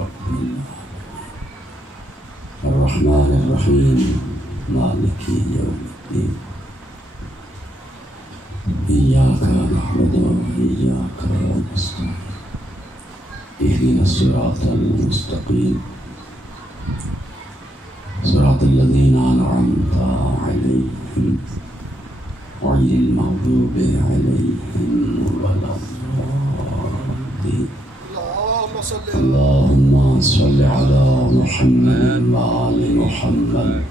رب العالمين الرحمن الرحيم مالك يوم الدين إياك نعبد وإياك نستعين اهدنا الصراط المستقيم صراط الذين أنعمت عليهم غير المغضوب عليهم ولا الضالين اللهم صل على محمد وآل محمد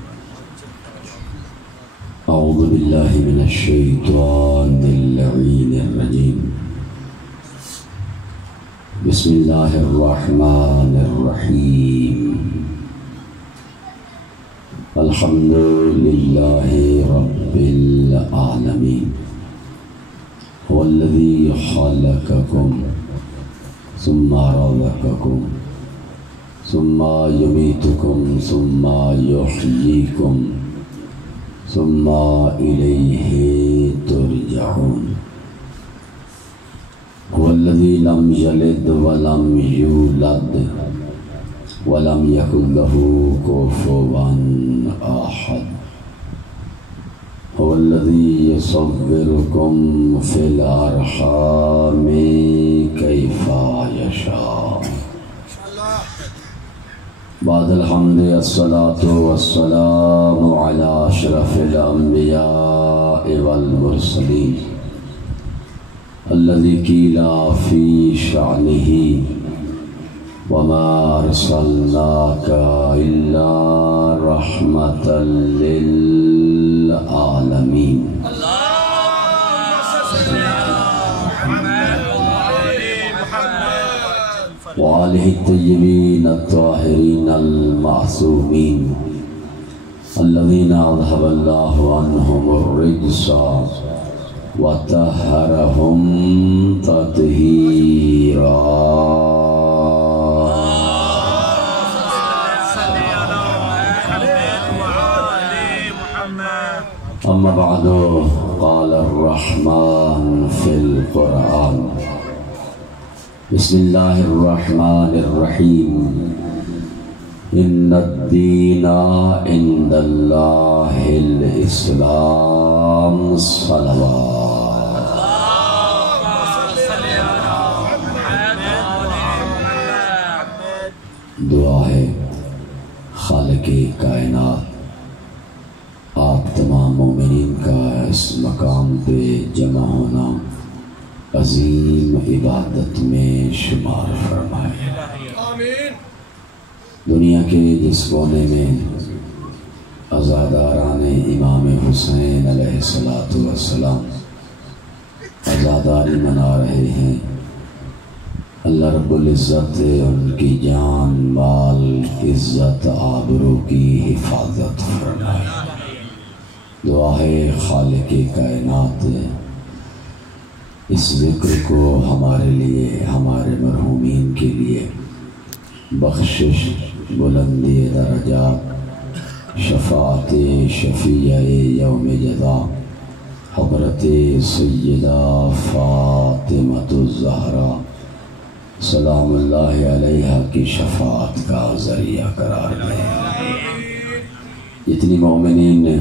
أعوذ بالله من الشيطان اللعين الرجيم بسم الله الرحمن الرحيم الحمد لله رب العالمين هو الذي خلقكم ثم رزقكم ثم يميتكم ثم يحييكم ثم إليه ترجعون هو الذي لم يلد ولم يولد ولم يكن له كفوا أحد هو الذي يصوركم في الأرحام كيف يشاء بعد الحمد الصلاة والسلام على أشرف الأنبياء والمرسلين الذي قيل في شأنه وما أرسلناك إلا رحمة للعالمين وآله الطيبين الطاهرين المعصومين الذين أذهب الله عنهم الرجس وطهرهم تطهيرا أما بعد قال الرحمن في القرآن بسم الله الرحمن الرحيم إن الدين عند الله الإسلام صلوات دعا ہے خالق کائنات آپ تمام مومنین کا اس مقام پہ جمع ہونا عظیم عبادت میں شمار فرمائے آمین۔ دنیا کے جس کونے میں عزاداران امام حسین علیہ السلام عزاداری منا رہے ہیں، اللہ رب العزت ان کی جان مال عزت آبرو کی حفاظت فرمائے۔ دعا ہے خالق کائنات اس ذکر کو ہمارے لیے ہمارے مرحومین کے لیے بخشش بلندی درجات شفاعت شفیع یوم جزا حضرت سیدہ فاطمۃ الزہرا سلام اللہ علیہا کی شفاعت کا ذریعہ قرار دیں۔ جتنی مومنین نے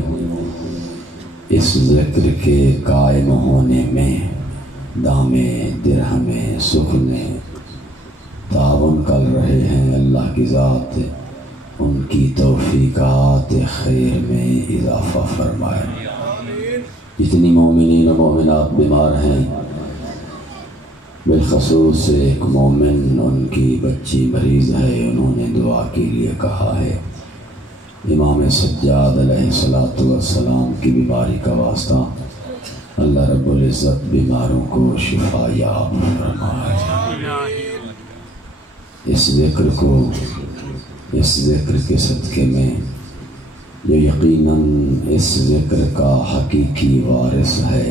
اس ذکر کے قائم ہونے میں دامے درہمے سخنے تعاون کر رہے ہیں، اللہ کی ذات ان کی توفیقات خیر میں اضافہ فرمائے۔ جتنی مومنین و مومنات بیمار ہیں، بالخصوص ایک مومن ان کی بچی مریض ہے، انہوں نے دعا کے لیے کہا ہے، امام سجاد علیہ السلام کی بیماری کا واسطہ اللہ رب العزت بیماروں کو شفا یاب فرمائے۔ اس ذکر کے صدقے میں جو یقیناً اس ذکر کا حقیقی وارث ہے،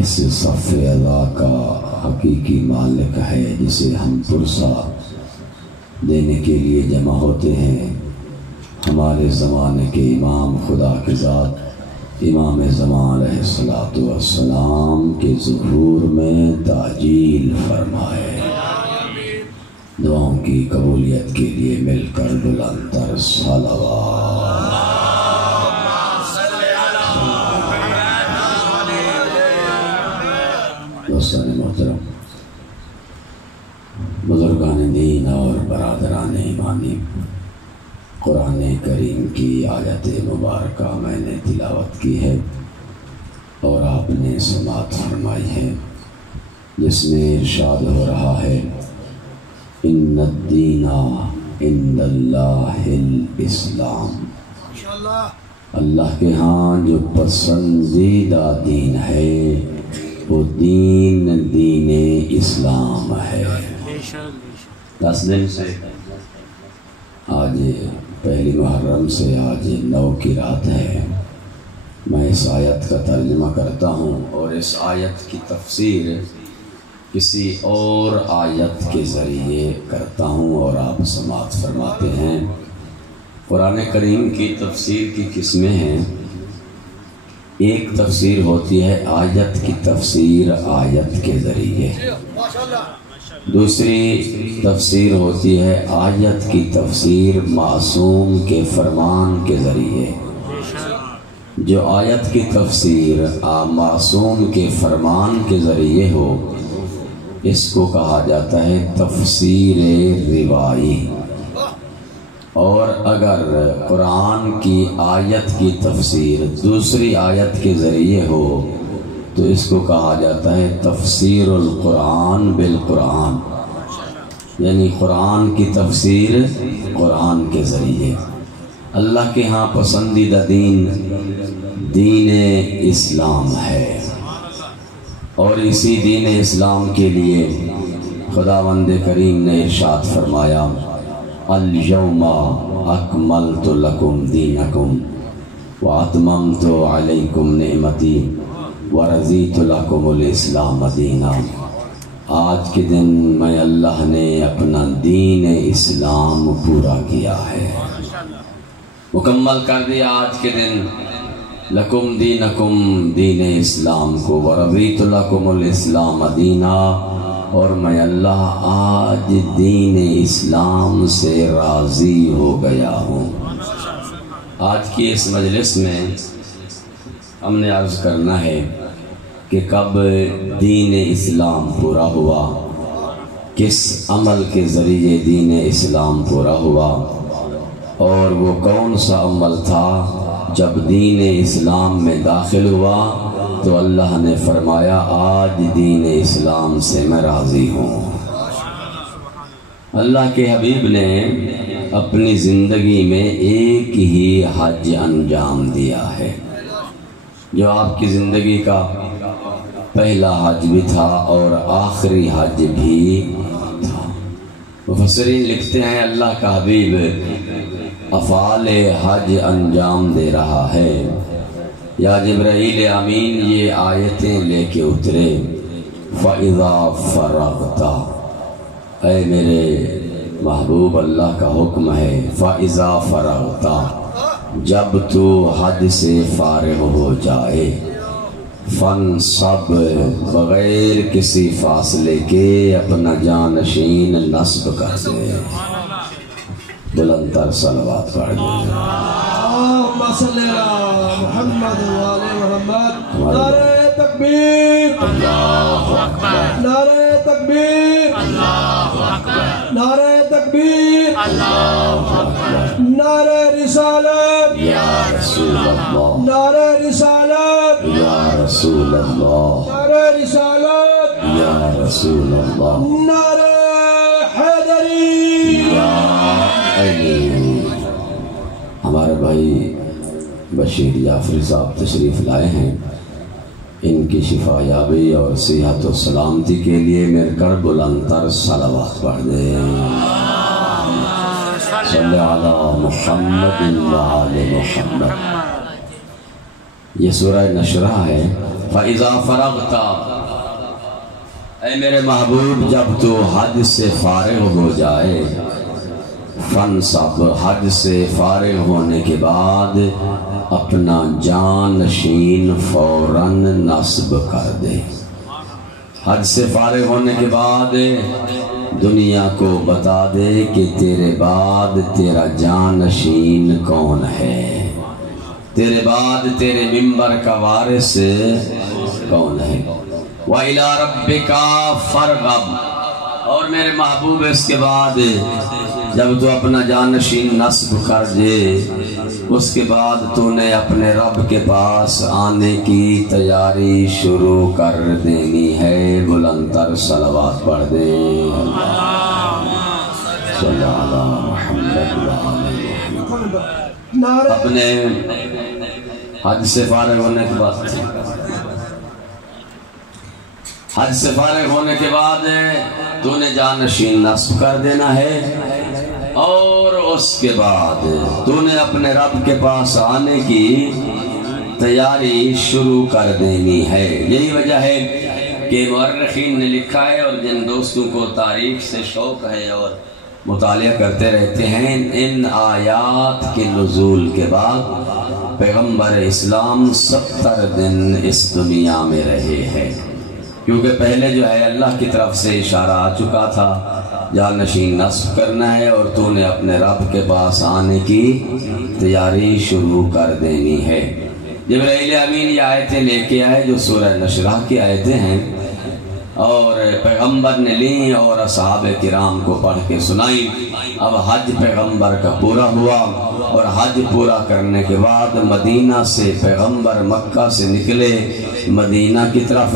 اس صف اعلیٰ کا حقیقی مالک ہے، جسے ہم پرسہ دینے کے لیے جمع ہوتے ہیں، ہمارے زمانے کے امام خدا کی ذات امام زمان علیہ السلام کے ظہور میں تعجیل فرمائے۔ دعاؤں کی قبولیت کے لیے مل کر بلند تر صلوات۔ دوستان محترم، بزرگان دین اور برادران ایمانی، قرآن کریم کی آیت مبارکہ میں نے تلاوت کی ہے اور آپ نے سماعت فرمائی ہے، جس میں ارشاد ہو رہا ہے ان الدین عند اللہ الاسلام، اللہ کے ہاں جو پسندیدہ دین ہے وہ دین اسلام ہے۔ 10 دن سے، آج پہلی محرم سے آج 9 کی رات ہے، میں اس آیت کا ترجمہ کرتا ہوں اور اس آیت کی تفسیر کسی اور آیت کے ذریعے کرتا ہوں اور آپ سماعت فرماتے ہیں۔ قرآن کریم کی تفسیر کی قسمیں ہیں، ایک تفسیر ہوتی ہے آیت کی تفسیر آیت کے ذریعے، دوسری تفسیر ہوتی ہے آیت کی تفسیر معصوم کے فرمان کے ذریعے۔ جو آیت کی تفسیر معصوم کے فرمان کے ذریعے ہو، اس کو کہا جاتا ہے تفسیر روائی، اور اگر قرآن کی آیت کی تفسیر دوسری آیت کے ذریعے ہو تو اس کو کہا جاتا ہے تفسیر القرآن بالقرآن، یعنی قرآن کی تفسیر قرآن کے ذریعے۔ اللہ کے ہاں پسندیدہ دین اسلام ہے، اور اسی دین اسلام کے لیے خداوند کریم نے ارشاد فرمایا الیوم اکملت لکم دینکم واتممت علیکم نعمتی ورضیت لکم الاسلام دینا۔ آج کے دن میں اللہ نے اپنا دین اسلام پورا کیا ہے، مکمل کر دیا آج کے دن لکم دینکم، دین اسلام کو، ورضیت لکم الاسلام دینا، اور میں اللہ آج دین اسلام سے راضی ہو گیا ہوں۔ آج کی اس مجلس میں ہم نے عرض کرنا ہے کہ کب دین اسلام پورا ہوا، کس عمل کے ذریعے دین اسلام پورا ہوا، اور وہ کون سا عمل تھا جب دین اسلام میں داخل ہوا تو اللہ نے فرمایا آج دین اسلام سے میں راضی ہوں۔ اللہ کے حبیب نے اپنی زندگی میں ایک ہی حج انجام دیا ہے، جو آپ کی زندگی کا پہلا حج بھی تھا اور آخری حج بھی تھا۔ مفسرین لکھتے ہیں اللہ کا حبیب افعال حج انجام دے رہا ہے، یا جبرائیل امین یہ آیتیں لے کے اترے، فَإِذَا فَرَغْتَ، اے میرے محبوب اللہ کا حکم ہے فَإِذَا فَرَغْتَ، جب تو حج سے فارغ ہو جائے، فَانْصَبْ، بغیر کسی فاصلے کے اپنا جانشین نصب کر دے۔ بلند تر صلوات پڑھ دیں۔ اللہم صلی علی محمد وعلی محمد۔ نعرہ تکبیر، اللہ اکبر، نعرہ تکبیر، اللہ اکبر، نعرہ تکبیر، اللہ اکبر، نعرہ رسالت، یا رسول اللہ، نعرہ رسالت، یا رسول اللہ، نعرہ رسالت، یا رسول اللہ، نعرہ حیدری۔ یا علی۔ ہمارے بھائی بشیر جعفری صاحب تشریف لائے ہیں، ان کی شفا یابی اور صحت و سلامتی کے لیے مل کر بلند تر صلوات پڑھ دیں۔ صلی علی محمد وآل محمد۔ یہ سورہ نشرہ ہے۔ فَإِذَا فَرَغْتَ، اے میرے محبوب جب تو حج سے فارغ ہو جائے، فَانْصَبْ، حج سے فارغ ہونے کے بعد اپنا جانشین فوراً نصب کر دے۔ حج سے فارغ ہونے کے بعد دنیا کو بتا دے کہ تیرے بعد تیرا جانشین کون ہے، تیرے بعد تیرے منبر کا وارث کون ہے۔ وَإِلَىٰ رَبِّكَ فَارْغَب، اور میرے محبوب اس کے بعد جب تو اپنا جانشین نصب کر دے، اس کے بعد تو نے اپنے رب کے پاس آنے کی تیاری شروع کر دینی ہے۔ بلند تر صلوات پڑھ دے، صلی اللہ علی محمد وآلہ۔ اپنے حج سے فارغ ہونے کے بعد تو نے جانشین نصب کر دینا ہے، اور اس کے بعد تو نے اپنے رب کے پاس آنے کی تیاری شروع کر دینی ہے۔ یہی وجہ ہے کہ مورخین نے لکھا ہے، اور جن دوستوں کو تاریخ سے شوق ہے اور مطالعہ کرتے رہتے ہیں، ان آیات کے نزول کے بعد پیغمبر اسلام 70 دن اس دنیا میں رہے ہیں، کیونکہ پہلے جو ہے اللہ کی طرف سے اشارہ آ چکا تھا، جانشین نصب کرنا ہے اور تو نے اپنے رب کے پاس آنے کی تیاری شروع کر دینی ہے۔ جبرائیل امین یہ آیتیں لے کے آئے جو سورہ نشرہ کی آیتیں ہیں، اور پیغمبر نے لیں اور اصحاب کرام کو پڑھ کے سنائی۔ اب حج پیغمبر کا پورا ہوا، اور حج پورا کرنے کے بعد مدینہ سے پیغمبر مکہ سے نکلے مدینہ کی طرف،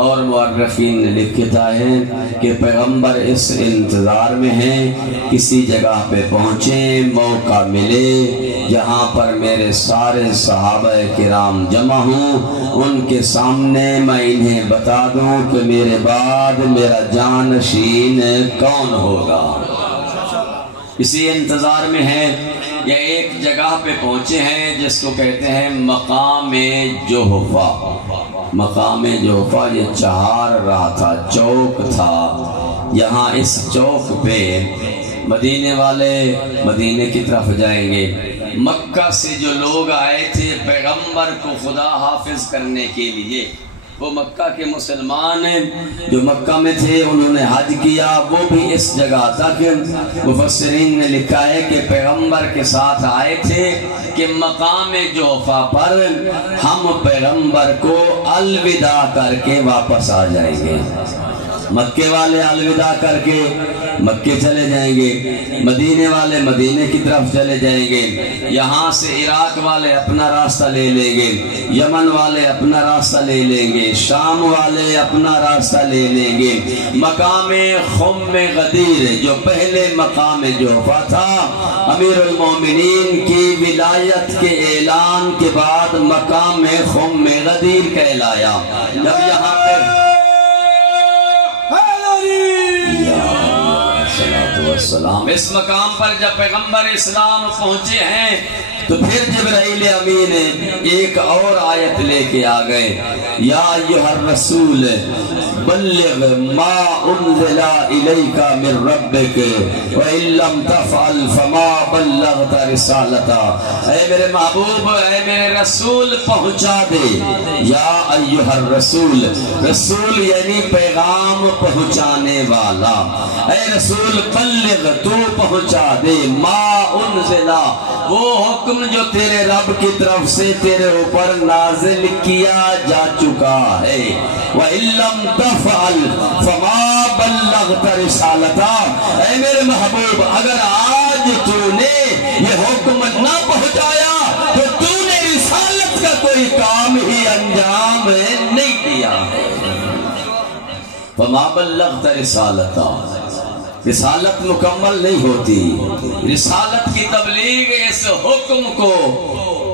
اور مورخین نے لکھتا ہے کہ پیغمبر اس انتظار میں ہیں کسی جگہ پہ پہنچیں، موقع ملے جہاں پر میرے سارے صحابہ کرام جمع ہوں، ان کے سامنے میں انہیں بتا دوں کہ میرے بعد میرا جانشین کون ہوگا۔ اسی انتظار میں ہیں، یا ایک جگہ پہ پہنچے ہیں جس کو کہتے ہیں مقام جوحفہ۔ مقام جوحفہ یہ چہار راہ تھا، چوک تھا، یہاں اس چوک پہ مدینے والے مدینے کی طرف جائیں گے۔ مکہ سے جو لوگ آئے تھے پیغمبر کو خدا حافظ کرنے کے لیے، وہ مکہ کے مسلمان جو مکہ میں تھے، انہوں نے حج کیا، وہ بھی اس جگہ تک مفسرین نے لکھا ہے کہ پیغمبر کے ساتھ آئے تھے کہ مقام جوحفہ پر ہم پیغمبر کو الوداع کر کے واپس آ جائیں گے۔ مکے والے الوداع کر کے مکے چلے جائیں گے، مدینے والے مدینے کی طرف چلے جائیں گے، یہاں سے عراق والے اپنا راستہ لے لیں گے، یمن والے اپنا راستہ لے لیں گے، شام والے اپنا راستہ لے لیں گے۔ مقام خم غدیر جو پہلے مقام جوحفہ تھا، امیر المومنین کی ولایت کے اعلان کے بعد مقام خم غدیر کہلایا۔ جب یہاں پہ اس مقام پر جب پیغمبر اسلام پہنچے ہیں تو پھر جبرائیل امین ایک اور آیت لے کے آ گئے، یا ایھا الرسول بلغ ما انزل الیک من ربک وان لم تفعل فما بلغت رسالتہ۔ اے میرے محبوب، اے میرے رسول پہنچا دے، یا ایھا الرسول، رسول یعنی پیغام پہنچانے والا، اے رسول بلغ تو پہنچا دے، ما انزل وہ حکم جو تیرے رب کی طرف سے تیرے اوپر نازل کیا جا چکا ہے، وَإِن لَّمْ تَفْعَلْ فَمَا بَلَّغْتَ رِسَالَتَهُ۔ اے میرے محبوب، اگر آج تو نے یہ حکم نہ پہنچایا تو تو نے رسالت کا کوئی کام ہی انجام نہیں دیا ہے۔ فَمَا بَلَّغْتَ رِسَالَتَهُ، رسالت مکمل نہیں ہوتی، رسالت کی تبلیغ اس حکم کو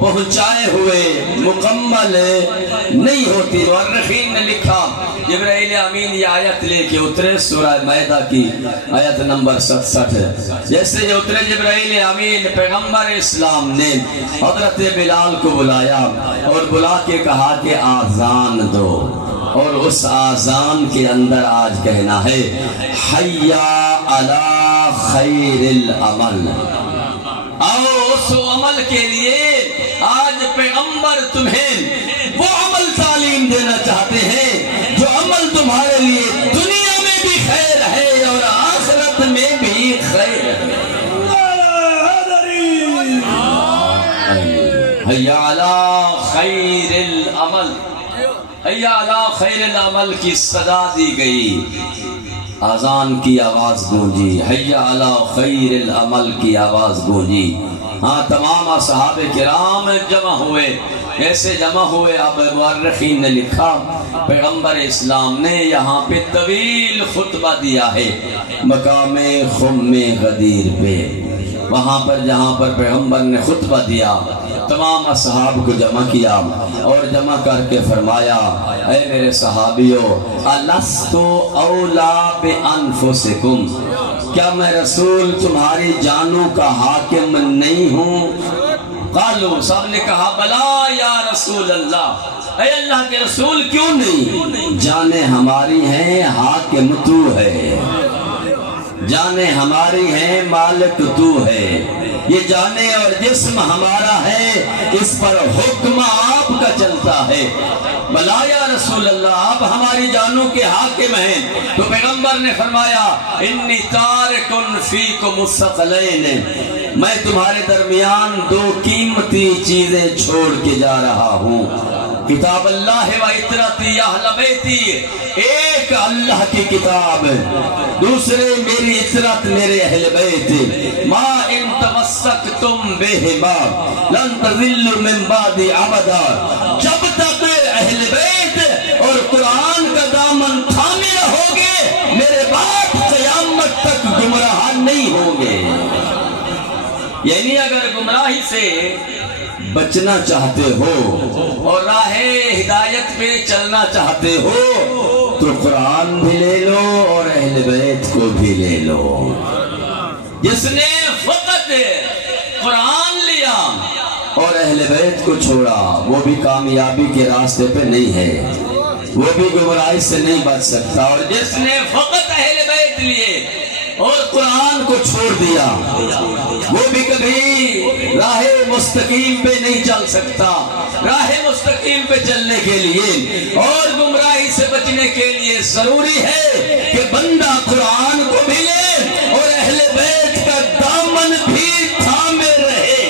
پہنچائے ہوئے مکمل نہیں ہوتی۔ مورخین نے لکھا، جبرائیل امین یہ آیت لے کے اترے سورہ مائدہ کی آیت نمبر 67۔ جیسے یہ اترے جبرائیل امین، پیغمبر اسلام نے حضرت بلال کو بلایا اور بلا کے کہا کہ آذان دو، اور اس آذان کے اندر آج کہنا ہے حی علی خیر العمل، آؤ اس عمل کے لیے آج پیغمبر تمہیں وہ عمل تعلیم دینا چاہتے ہیں جو عمل تمہارے تمہارے لیے دنیا میں بھی خیر ہے اور آخرت میں بھی خیر ہے۔ حیا علی خیر العمل، حیا علی خیر العمل کی صدا دی گئی، آذان کی آواز گونجی، حیا علی خیر العمل کی آواز گونجی۔ ہاں تمام اصحاب کرام جمع ہوئے، ایسے جمع ہوئے، اب مورخین نے لکھا پیغمبر اسلام نے یہاں پہ طویل خطبہ دیا ہے مقام خم غدیر پہ، وہاں پر جہاں پر پیغمبر نے خطبہ دیا تمام اصحاب کو جمع کیا اور جمع کر کے فرمایا اے میرے صحابیوں الستو اولا بانفسکم، کیا میں رسول تمہاری جانوں کا حاکم نہیں ہوں؟ قالو، سب نے کہا بلا یا رسول اللہ، اے اللہ کے رسول کیوں نہیں؟ جانیں ہماری ہیں حاکم تو ہے، جانیں ہماری ہیں مالک تو ہے، یہ جانے اور جسم ہمارا ہے، اس پر حکم آپ کا چلتا ہے۔ بلا یا رسول اللہ، آپ ہماری جانوں کے حاکم ہیں۔ تو پیغمبر نے فرمایا انی تارکن فیکم الثقلین، میں تمہارے درمیان دو قیمتی چیزیں چھوڑ کے جا رہا ہوں، کتاب اللہ و اطرتی اہل بیتی، ایک اللہ کی کتاب، دوسرے میری اطرت میرے اہل بیت، ما ان تمسکتم بہما لن تضلوا من بعد ابدا، جب تک اہل بیت اور قرآن کا دامن تھامے رہو گے میرے بعد قیامت تک گمراہ نہیں ہوں گے۔ یعنی اگر گمراہی سے بچنا چاہتے ہو اور راہ ہدایت پہ چلنا چاہتے ہو تو قرآن بھی لے لو اور اہل بیت کو بھی لے لو۔ جس نے فقط قرآن لیا اور اہل بیت کو چھوڑا وہ بھی کامیابی کے راستے پہ نہیں ہے، وہ بھی گمراہی سے نہیں بچ سکتا، اور جس نے فقط اہل بیت لیے اور قرآن کو چھوڑ دیا وہ بھی کبھی راہ مستقیم پہ نہیں چل سکتا۔ راہ مستقیم پہ چلنے کے لیے اور گمراہی سے بچنے کے لیے ضروری ہے کہ بندہ قرآن کو بھی لے اور اہل بیت کا دامن بھی تھامے رہے۔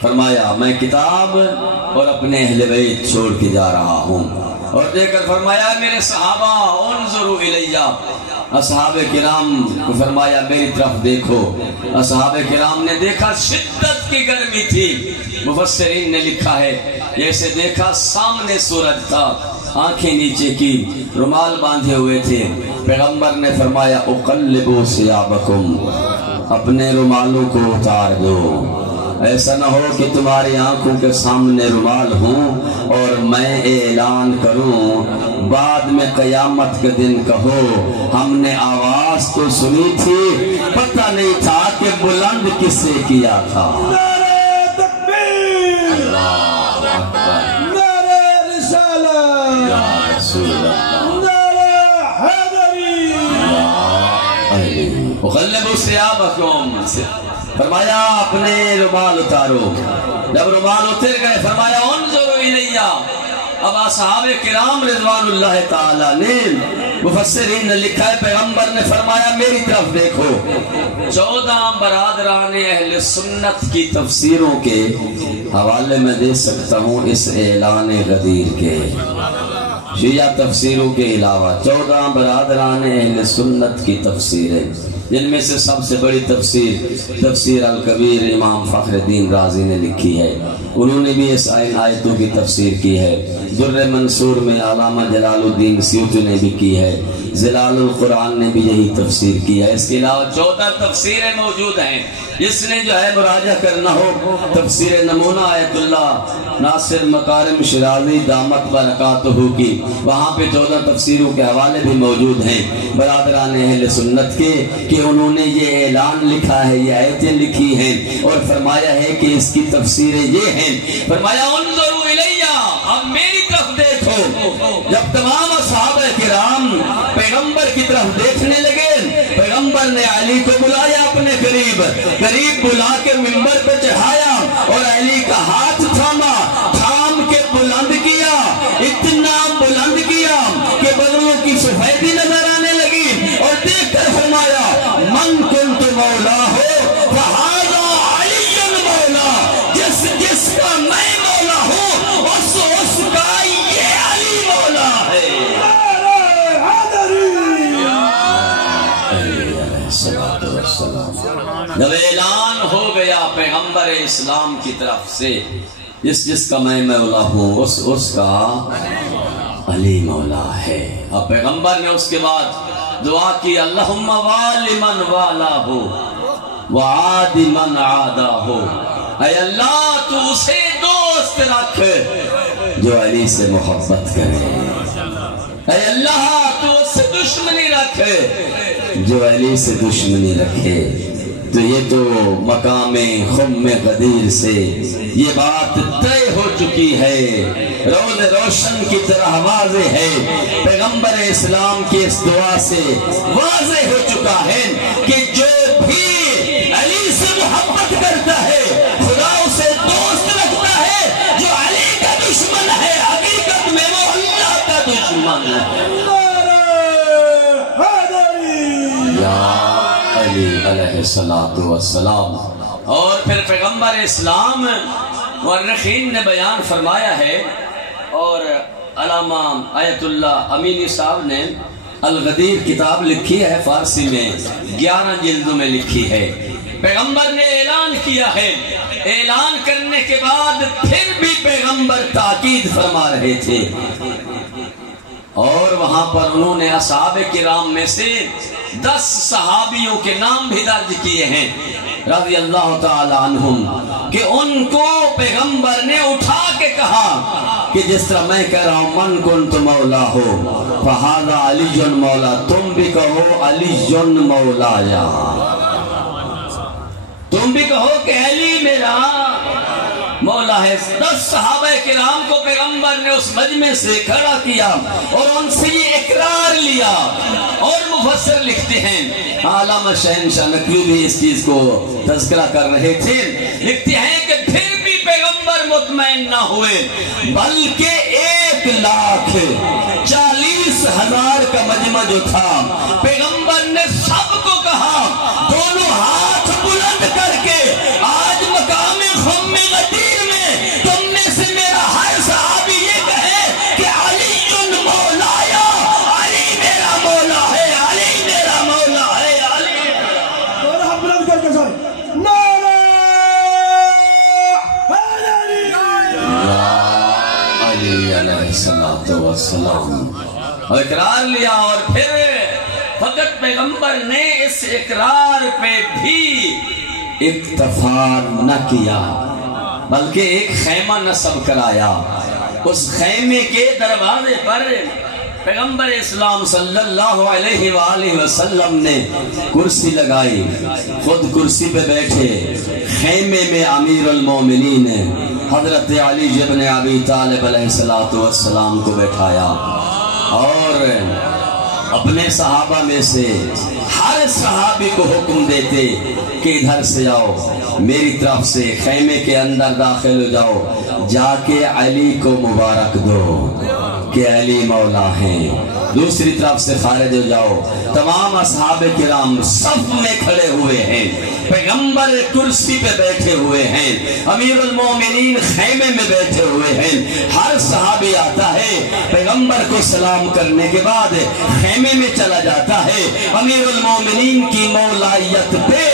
فرمایا میں کتاب اور اپنے اہل بیت چھوڑ کے جا رہا ہوں، اور دے کر فرمایا میرے صحابہ انظروا الیہ، اصحاب کرام کو فرمایا میری طرف دیکھو۔ اصحاب کرام نے دیکھا شدت کی گرمی تھی، مفسرین نے لکھا ہے جیسے دیکھا سامنے سورج تھا، آنکھیں نیچے کی، رومال باندھے ہوئے تھے۔ پیغمبر نے فرمایا اقلبوا ثیابکم، اپنے رومالوں کو اتار دو، ایسا نہ ہو کہ تمہاری آنکھوں کے سامنے رومال ہوں اور میں اعلان کروں، بعد میں قیامت کے دن کہو ہم نے آواز تو سنی تھی پتہ نہیں تھا کہ بلند کس سے کیا تھا۔ نعرہ تکبیر، اللہ اکبر، نعرہ رسالت، یا رسول اللہ، نعرہ حیدری۔ اقلبوا ثیابکم، فرمایا اپنے رومال اتارو۔ جب رومال اتر گئے فرمایا انظروا الیہ، اب اصحاب کرام رضوان اللہ تعالی نے، مفسرین نے لکھا ہے پیغمبر نے فرمایا میری طرف دیکھو۔ 14 برادران اہل سنت کی تفسیروں کے حوالے میں دے سکتا ہوں اس اعلان غدیر کے، شیعہ تفسیروں کے علاوہ 14 برادران اہل سنت کی تفسیریں، جن میں سے سب سے بڑی تفسیر الکبیر امام فخر الدین رازی نے لکھی ہے، انہوں نے بھی اس آیتوں کی تفسیر کی ہے۔ در منصور میں علامہ جلال الدین سیوطی نے بھی کی ہے، ظلال القرآن نے بھی یہی تفسیر کی ہے۔ اس کے علاوہ 14 تفسیریں موجود ہیں، جس نے جو ہے مراجعہ کرنا ہو تفسیر نمونہ آیت اللہ ناصر مکارم شرازی دامت برکاتہ کی، وہاں پہ 14 تفسیروں کے حوالے بھی موجود ہیں برادران اہل سنت کے، کہ انہوں نے یہ اعلان لکھا ہے، یہ آیتیں لکھی ہیں اور فرمایا ہے کہ اس کی تفسیریں یہ ہیں۔ فرمایا انظروا الیہ، اب میری طرف دیکھو۔ جب تمام اصحاب کرام پیغمبر کی طرف دیکھنے لگے پیغمبر نے علی کو بلایا اپنے قریب بلا کے منبر پہ چڑھایا اور علی کا ہاتھ تھام کے بلند کیا، اتنا بلند مولا ہو فہذا علی مولا، جس کا میں مولا ہوں اس کا یہ علی مولا ہے۔ جب اعلان ہو گیا پیغمبر اسلام کی طرف سے جس کا میں مولا ہوں اس کا علی مولا ہے۔ اب پیغمبر نے اس کے بعد دعا کی اللہم والی من والا ہو وعاد من عادا ہو، اے اللہ تو اسے دوست رکھ جو علی سے محبت کرے، اے اللہ تو اس سے دشمنی رکھ جو علی سے دشمنی رکھے۔ تو یہ تو مقام خم غدیر سے یہ بات طے ہو چکی ہے، روز روشن کی طرح واضح ہے، پیغمبر اسلام کی اس دعا سے واضح ہو چکا ہے کہ جو بھی علی سے محبت کرتا ہے خدا اسے دوست رکھتا ہے، جو علی کا دشمن ہے حقیقت میں وہ اللہ کا دشمن ہے۔ علی علیہ السلام۔ اور پھر پیغمبر اسلام مورخین نے بیان فرمایا ہے، اور علامہ آیت اللہ امینی صاحب نے الغدیر کتاب لکھی ہے، فارسی میں 11 جلدوں میں لکھی ہے۔ پیغمبر نے اعلان کیا ہے، اعلان کرنے کے بعد پھر بھی پیغمبر تاکید فرما رہے تھے، اور وہاں پر انہوں نے اصحاب کرام میں سے 10 صحابیوں کے نام بھی درج کیے ہیں رضی اللہ تعالی عنہم، کہ ان کو پیغمبر نے اٹھا کے کہا کہ جس طرح میں کہہ رہا ہوں من کنت مولا ہو فہذا علی مولا، تم بھی کہو علی مولا، یا تم بھی کہو کہ علی میرا مولا ہے۔ 10 صحابہ کرام کو پیغمبر نے اس مجمع سے کھڑا کیا اور ان سے یہ اقرار لیا، اور مفسر لکھتے ہیں، علامہ شہنشاہ نقوی بھی اس چیز کو تذکرہ کر رہے تھے، لکھتے ہیں کہ پھر بھی پیغمبر مطمئن نہ ہوئے، بلکہ 1,40,000 کا مجمع جو تھا پیغمبر نے سب کو کہا دونوں ہاتھ بلند کر کے آج مقام خم غدیر میں تم میں سے میرا ہر صحابی یہ کہے کہ علی مولا، یا علی میرا مولا ہے، علی میرا مولا ہے، علی اور ہم بلند کر کے سارے نعرہ علی علیہ السلام، اور اقرار لیا۔ اور پھر فقط پیغمبر نے اس اقرار پہ بھی اکتفا نہ کیا، بلکہ ایک خیمہ نصب کرایا۔ اس خیمے کے دروازے پر پیغمبر اسلام صلی اللہ علیہ وآلہ وسلم نے کرسی لگائی، خود کرسی پہ بیٹھے، خیمے میں امیر المومنین حضرت علی ابن ابی طالب علیہ السلام کو بیٹھایا، اور اپنے صحابہ میں سے ہر صحابی کو حکم دیتے کہ ادھر سے آؤ، میری طرف سے خیمے کے اندر داخل ہو جاؤ، جا کے علی کو مبارک دو کہ علی مولا ہیں۔ دوسری طرف سے خارج ہو جاؤ، تمام اصحاب کرام صف میں کھڑے ہوئے ہیں، پیغمبر کرسی پہ بیٹھے ہوئے ہیں، امیر المومنین خیمے میں بیٹھے ہوئے ہیں، ہر صحابی آتا ہے پیغمبر کو سلام کرنے کے بعد خیمے میں چلا جاتا ہے، امیر المومنین کی مولائیت پہ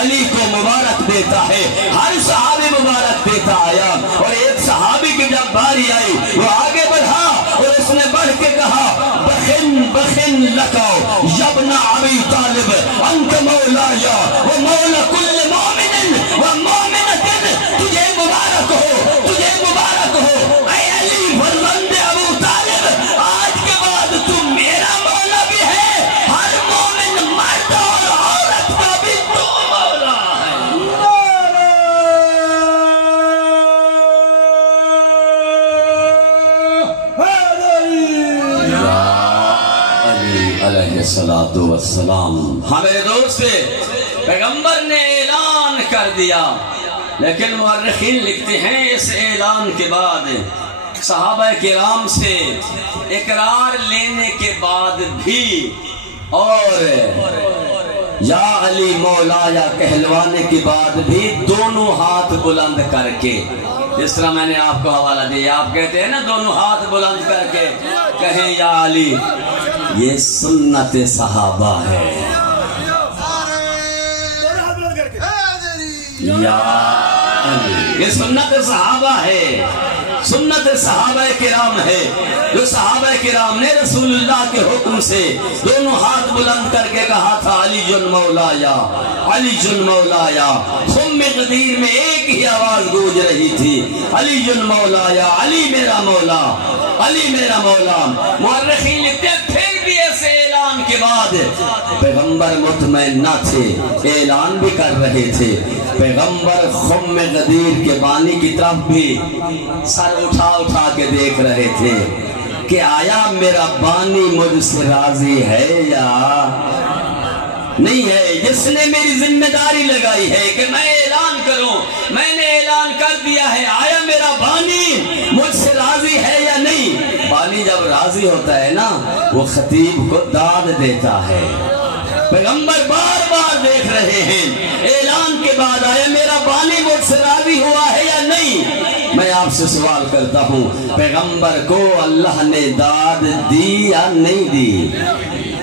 علی کو مبارک دیتا ہے، ہر صحابی مبارک دیتا آیا، اور ایک صحابی کی جب باری آئی وہ آگے بڑھا اور اس نے بڑھ کے کہا بخن لکاؤ یبن ابی طالب انت مولایا و مولا کل مومن و مومنت، تجھے مبارک ہو، تجھے مبارک ہو اے علی فرزند ابو طالب، آج کے بعد تم میرا مولا بھی ہے، ہر مومن مرد اور عورت کا بھی تو مولا ہے۔ علیہ السلام۔ ہاں میرے دوست، پیغمبر نے اعلان کر دیا، لیکن مورخین لکھتے ہیں اس اعلان کے بعد صحابہ کرام سے اقرار لینے کے بعد بھی اور یا علی مولایا کہلوانے کے بعد بھی دونوں ہاتھ بلند کر کے، جس طرح میں نے آپ کو حوالہ دیا، آپ کہتے ہیں نا دونوں ہاتھ بلند کر کے کہیں یا علی، یہ سنت صحابہ ہے۔ یا علی، یہ سنت صحابہ ہے، سنت صحابہ کرام ہے، جو صحابہ کرام نے رسول اللہ کے حکم سے دونوں ہاتھ بلند کر کے کہا تھا علی جن مولایا، علی جن مولایا۔ خم غدیر میں ایک ہی آواز گونج رہی تھی، علی جن مولایا، علی میرا مولا، علی میرا مولا۔ مورخین لکھتے ہیں پھر بھی ایسے اعلان کے بعد پیغمبر مطمئن نہ تھے، اعلان بھی کر رہے تھے۔ پیغمبر خم غدیر کے بانی کی طرف بھی سر اٹھا اٹھا کے دیکھ رہے تھے کہ آیا میرا بانی مجھ سے راضی ہے یا نہیں ہے۔ جس نے میری ذمہ داری لگائی ہے کہ میں اعلان کروں، میں نے اعلان کر دیا ہے، آیا میرا بانی مجھ سے راضی ہے یا نہیں۔ بانی جب راضی ہوتا ہے نا، وہ خطیب کو داد دیتا ہے۔ پیغمبر بار بار دیکھ رہے ہیں، اعلان کے بعد آیا میرا بانی مجھ سے راضی ہوا ہے یا نہیں۔ میں آپ سے سوال کرتا ہوں، پیغمبر کو اللہ نے داد دی یا نہیں دی؟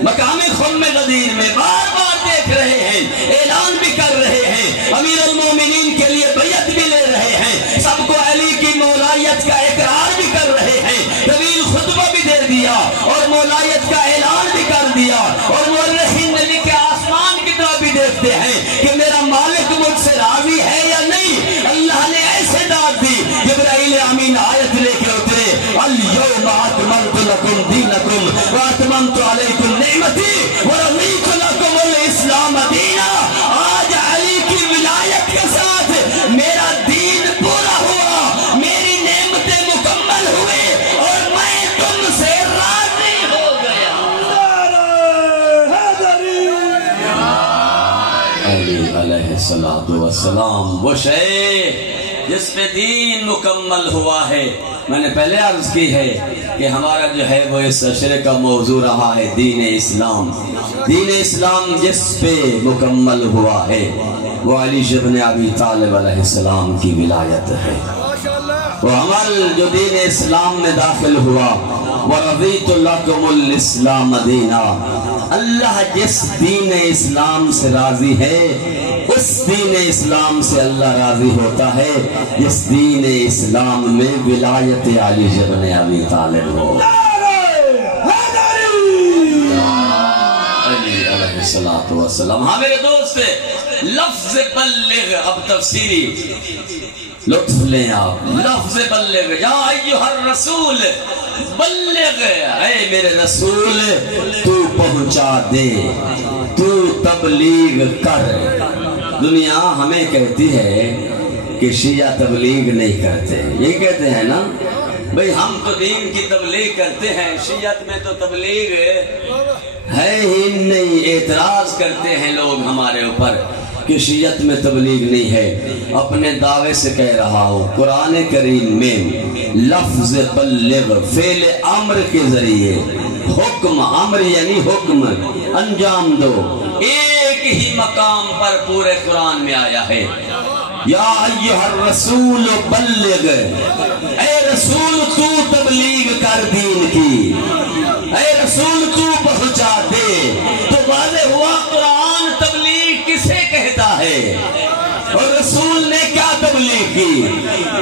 مقام خم غدیر میں بار بار دیکھ رہے ہیں، اعلان بھی کر رہے ہیں، امیر المومنین کے لیے بیعت بھی لے رہے ہیں، سب کو علی کی مولایت کا اقرار بھی کر رہے ہیں، طویل خطبہ بھی دے دیا اور مولایت کا اعلان بھی کر دیا۔ اور مورخین نے لکھا آسمان کی طرف بھی دیکھتے ہیں کہ میرا مالک مجھ سے راضی ہے یا نہیں۔ اللہ نے ایسے داد دی، جبرائیل امین آیت لے کے اترے، الیوم اکملت لکم دینکم واتممت علیکم نعمتی ورضیت لکم الاسلام دینا۔ آج علی کی ولایت کے ساتھ میرا دین پورا ہوا، میری نعمتیں مکمل ہوئے اور میں تم سے راضی ہو گیا۔ علی علیہ السلام وہ شے جس پہ دین مکمل ہوا ہے۔ میں نے پہلے عرض کی ہے کہ ہمارا جو ہے وہ اس عشرے کا موضوع رہا ہے دین اسلام۔ دین اسلام جس پہ مکمل ہوا ہے وہ علی بن ابی طالب علیہ السلام کی ولایت ہے۔ وہ عمل جو دین اسلام میں داخل ہوا، وَرَضِيتُ لَكُمُ الْإِسْلَامَ دِينًا، اللہ جس دین اسلام سے راضی ہے اس دین اسلام سے اللہ راضی ہوتا ہے جس دین اسلام میں ولایت علی بن ابی طالب ہو۔ علی علیہ السلام۔ ہاں میرے دوست، لفظ بلغ، اب تفسیری لطف لیں آپ۔ لفظ بلغ، یا ایھا الرسول بلغ، اے میرے رسول تو پہنچا دے، تو تبلیغ کر۔ دنیا ہمیں کہتی ہے کہ شیعہ تبلیغ نہیں کرتے، یہ کہتے ہیں نا بھئی ہم تو دین کی تبلیغ کرتے ہیں، شیعت میں تو تبلیغ ہے ہی نہیں۔ اعتراض کرتے ہیں لوگ ہمارے اوپر کہ شیعت میں تبلیغ نہیں ہے۔ اپنے دعوے سے کہہ رہا ہوں، قرآن کریم میں لفظ بلغ فعل امر کے ذریعے حکم، امر یعنی حکم، انجام دو، ایک ہی مقام پر پورے قرآن میں آیا ہے۔ یا ایھا الرسول بلغ، اے رسول تو تبلیغ کر دین کی، اے رسول تو پہنچا دے۔ تو واضح ہوا قرآن تبلیغ کسے کہتا ہے، اور رسول نے کیا تبلیغ کی؟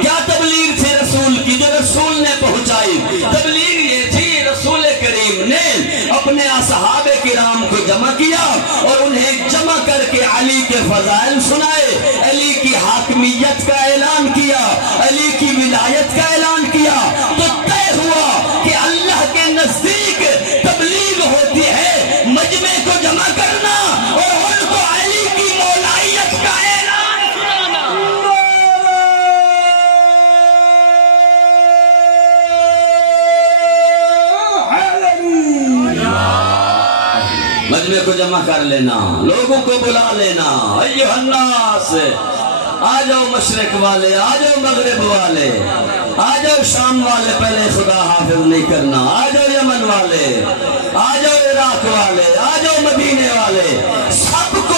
کیا تبلیغ تھی رسول کی جو رسول نے پہنچائی؟ تبلیغ یہ تھی رسول کریم نے اپنے اصحاب کرام کو جمع کیا اور انہیں جمع کر کے علی کے فضائل سنائے، علی کی حاکمیت کا اعلان کیا، علی کی ولایت کا اعلان کیا۔ تو طے ہوا کہ اللہ کے نزدیک تبلیغ ہوتی ہے مجمع کو جمع کرنا اور ان کو علی کی مولایت کا اعلان سنانا۔ مجمع کو جمع کر لینا، لوگوں کو بلا لینا، ایھا الناس، آ جاؤ مشرق والے، آ جاؤ مغرب والے، آ جاؤ شام والے، پہلے خدا حافظ نہیں کرنا، آ جاؤ یمن والے، آ جاؤ عراق والے، آ جاؤ مدینے والے، سب کو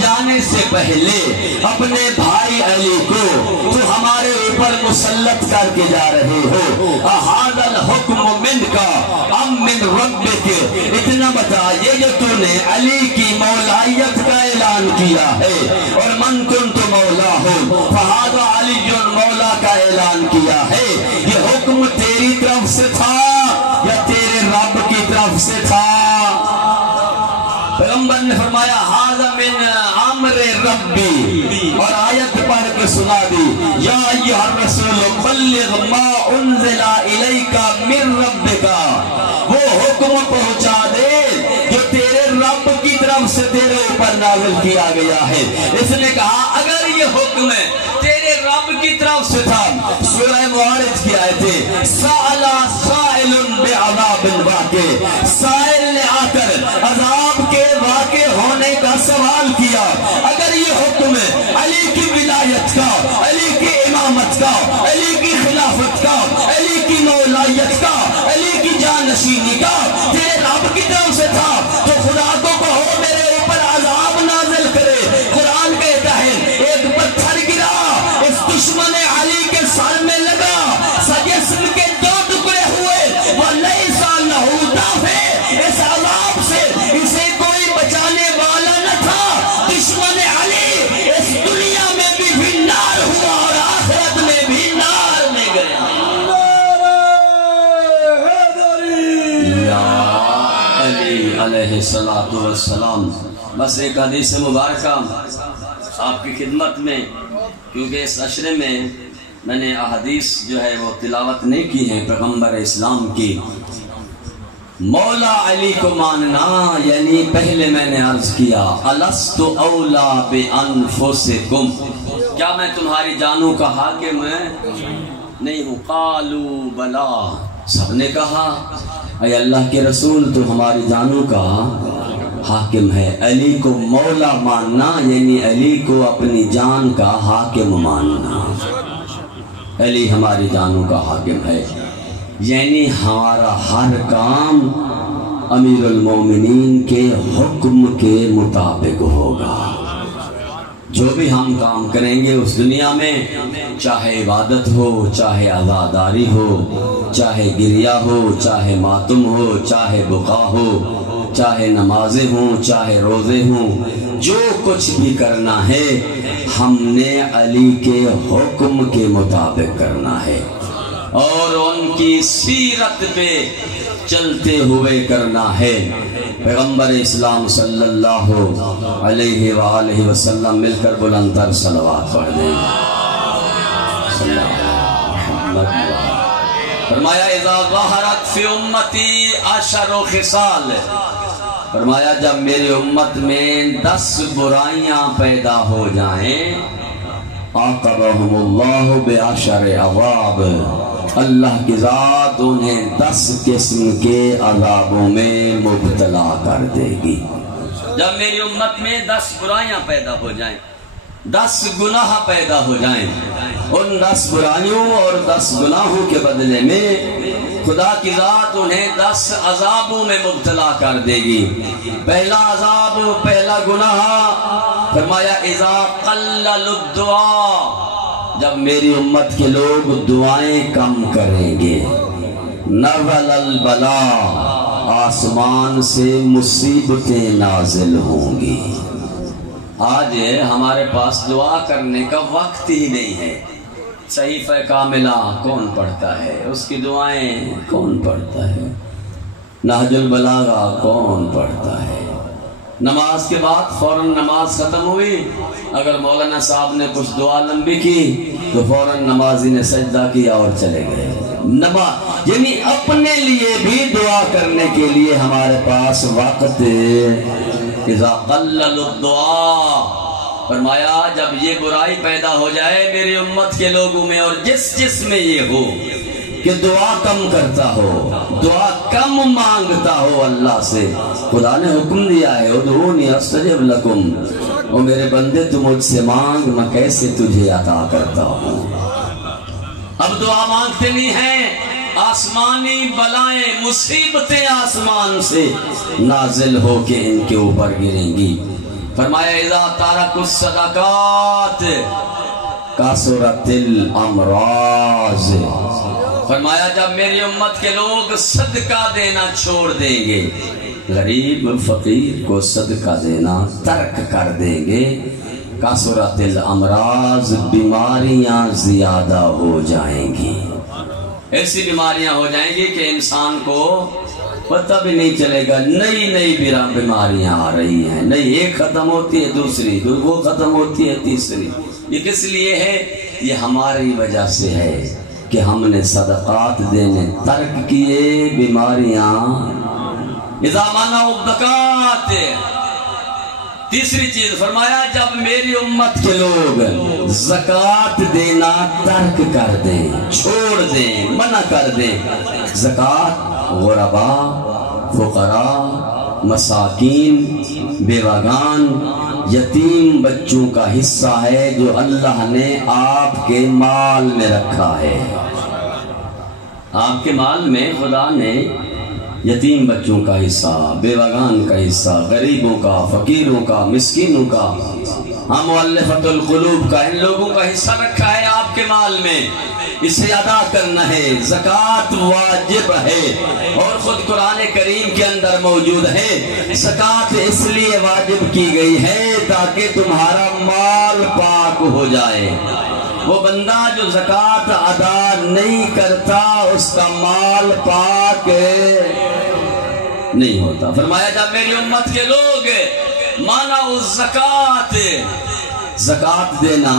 جانے سے پہلے اپنے بھائی علی کو تو ہمارے اوپر مسلط کر کے جا رہے ہو، احاذ الحکم من کا ام من ربک، اتنا بتا یہ جو تو نے علی کی مولائیت کا اعلان کیا ہے اور من کنت مولا ہو فہذا علی مولا کا اعلان کیا ہے، یہ حکم تیری طرف سے تھا یا تیرے رب کی طرف سے تھا؟ پیغمبر نے فرمایا ھذا من امر ربی، اور آیت پڑھ کے سنا دی یا ایھا الرسول بلغ ما انزل الیک من ربک، وہ حکم پہنچا دے جو تیرے رب کی طرف سے تیرے اوپر نازل کیا گیا ہے۔ اس نے کہا اگر یہ حکم ہے تیرے رب کی طرف سے تھا، سورہ معارج کی آیتیں سأل سائل بعذاب واقع، سائل نے آ کر عذاب کے واقع ہونے کا سوال کیا، اگر یہ حکم ہے علی کی ولایت کا، علی کی امامت کا، علی کی خلافت کا، علی کی مولائیت کا، علی کی جانشینی کا تیرے رب کی طرف سے تھا تو خدا کو کہو میرے اوپر عذاب نازل کرے۔ قرآن کہتا ہے ایک پتھر گرا اس دشمن علی کے سر میں لگا، جسم کے دو ٹکڑے ہوئے، وَلَيْسَ لَهُ دَافِعٌ، اس عذاب سے اسے کوئی بچانے والا نہ تھا۔ دشمن علی اس دنیا میں بھی فنار ہوا اور آخرت میں بھی نار میں گیا۔ یا علی علیہ السلام۔ بس ایک حدیث مبارکہ آپ کی خدمت میں، کیونکہ اس عشرے میں نے احادیث جو ہے وہ تلاوت نہیں کی ہیں پیغمبر اسلام کی۔ مولا علی کو ماننا یعنی پہلے میں نے عرض کیا الست اولا بانفسکم، کیا میں تمہاری جانوں کا حاکم نہیں ہوں؟ قالوا بلا، سب نے کہا اے اللہ کے رسول تو ہماری جانوں کا حاکم ہے۔ علی کو مولا ماننا یعنی علی کو اپنی جان کا حاکم ماننا، علی ہماری جانوں کا حاکم ہے، یعنی ہمارا ہر کام امیر المومنین کے حکم کے مطابق ہوگا۔ جو بھی ہم کام کریں گے اس دنیا میں، چاہے عبادت ہو، چاہے عزاداری ہو، چاہے گریہ ہو، چاہے ماتم ہو، چاہے بقا ہو، چاہے نمازیں ہوں، چاہے روزے ہوں، جو کچھ بھی کرنا ہے ہم نے علی کے حکم کے مطابق کرنا ہے اور ان کی سیرت پہ چلتے ہوئے کرنا ہے۔ پیغمبر اسلام صلی اللہ علیہ وآلہ وسلم مل کر بلند تر صلوات پڑھ دیں۔ فرمایا اذا ظہرت فی امتی 10 خصال، فرمایا جب میری امت میں 10 برائیاں پیدا ہو جائیں عاقبہم اللہ ب10 عذاب، اللہ کی ذات انہیں 10 قسم کے عذابوں میں مبتلا کر دے گی۔ جب میری امت میں 10 برائیاں پیدا ہو جائیں، 10 گناہ پیدا ہو جائیں، ان 10 برائیوں اور 10 گناہوں کے بدلے میں خدا کی ذات انہیں 10 عذابوں میں مبتلا کر دے گی۔ پہلا عذاب، پہلا گناہ، فرمایا اذا قلل الدعاء، جب میری امت کے لوگ دعائیں کم کریں گے، نزل البلاء، آسمان سے مصیبتیں نازل ہوں گی۔ آج ہمارے پاس دعا کرنے کا وقت ہی نہیں ہے۔ صحیفہ کاملہ کون پڑھتا ہے؟ اس کی دعائیں کون پڑھتا ہے؟ نہج البلاغہ کون پڑھتا ہے؟ نماز کے بعد فوراً نماز ختم ہوئی، اگر مولانا صاحب نے کچھ دعا لمبی کی تو فوراً نمازی نے سجدہ کیا اور چلے گئے۔ نماز یعنی اپنے لیے بھی دعا کرنے کے لیے ہمارے پاس وقت۔ اذا قلل الدعاء، فرمایا جب یہ برائی پیدا ہو جائے میری امت کے لوگوں میں اور جس میں یہ ہو کہ دعا کم کرتا ہو، دعا کم مانگتا ہو اللہ سے، خدا نے حکم دیا ہے ادعونی استجب لکم، او میرے بندے تو مجھ سے مانگ میں کیسے تجھے عطا کرتا ہوں۔ اب دعا مانگتے نہیں ہیں، آسمانی بلائیں مصیبتیں آسمان سے نازل ہو کے ان کے اوپر گریں گی۔ فرمایا اذا تارک الصدقات کثرت الامراض، فرمایا جب میری امت کے لوگ صدقہ دینا چھوڑ دیں گے، غریب فقیر کو صدقہ دینا ترک کر دیں گے، کثرت الامراض بیماریاں زیادہ ہو جائیں گی، ایسی بیماریاں ہو جائیں گی کہ انسان کو پتہ بھی نہیں چلے گا، نئی نئی بیماریاں آ رہی ہیں، نئی ایک ختم ہوتی ہے دوسری، وہ ختم ہوتی ہے تیسری۔ یہ کس لیے ہے؟ یہ ہماری وجہ سے ہے کہ ہم نے صدقات دینے ترک کیے، بیماریاں اذا منعوا الزکات۔ تیسری چیز فرمایا جب میری امت کے لوگ زکوٰۃ دینا ترک کر دیں، چھوڑ دیں، منع کر دیں، زکوٰۃ غرباء، فقراء، مساکین، بیوگان، یتیم بچوں کا حصہ ہے جو اللہ نے آپ کے مال میں رکھا ہے۔ آپ کے مال میں خدا نے یتیم بچوں کا حصہ، بیوگان کا حصہ، غریبوں کا، فقیروں کا، مسکینوں کا، مؤلفۃ القلوب کا، ان لوگوں کا حصہ رکھا ہے آپ کے مال میں، اسے ادا کرنا ہے۔ زکوٰۃ واجب ہے اور خود قرآن کریم کے اندر موجود ہے۔ زکوٰۃ اس لیے واجب کی گئی ہے تاکہ تمہارا مال پاک ہو جائے۔ وہ بندہ جو زکوٰۃ ادا نہیں کرتا اس کا مال پاک نہیں ہوتا۔ فرمایا جب میری امت کے لوگ منعوا الزکات، زکوٰۃ دینا